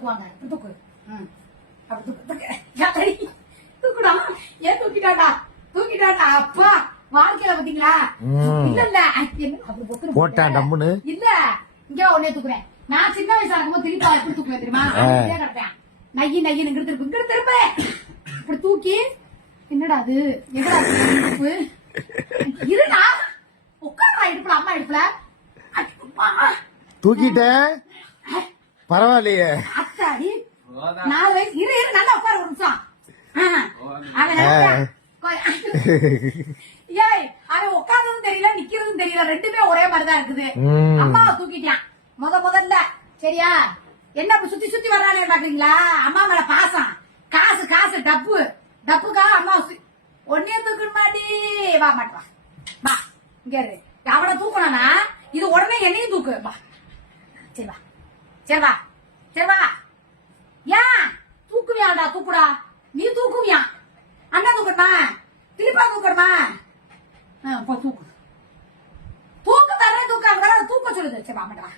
தூக்குவாங்க. தூக்கு. அப்படி தூக்கு. தூக்குடா. ஏன் தூக்கிட்டாடா? தூக்கிட்டாடா. அப்பா வாழ்க்கையில பாத்தீங்களா? இல்ல அப்படி போட்டான் டம்முன்னு. இல்ல இங்க உடனே தூக்குறேன். நான் சின்ன வயசா இருக்கும்போது திருப்பி எப்படி தூக்குவேன் தெரியுமா? கிடப்பேன். நையின்னு இங்கிட்டு திரும்ப இப்படி தூக்கி என்னடா அது எங்கடா இடுப்பு இருடா உட்காரா இடுப்புல அம்மா இடுப்புல தூக்கிட்ட பரவாயில்லையே. அத்தாடி 4 வயசு இரு நல்லா உட்கார ஒரு நிமிஷம். ஏய் அவன் உட்கார்றதும் தெரியல நிக்கிறதும் தெரியல, ரெண்டுமே ஒரே மாதிரிதான் இருக்குது. அம்மாவை தூக்கிட்டான் முதல்ல. சரியா? என்ன சுத்தி சுத்தி வர்றானே பாக்குறீங்களா? அம்மா மேல பாசம், காசு டப்புக்கா அம்மா ஒன்னே தூக்க மாட்டி வா மாட்டா. வா இங்க அவனை தூக்கணும்னா இது உடனே என்னையும் தூக்கு. வா சரி வா ஏன் தூக்குவியாடா? தூக்குடா. நீ தூக்குவியா? அண்ணா தூக்கணுமா? திருப்பா தூக்கணுமா? தூக்கு தரேன். தூக்க சொல்லுது. சரி வா மாட்டா.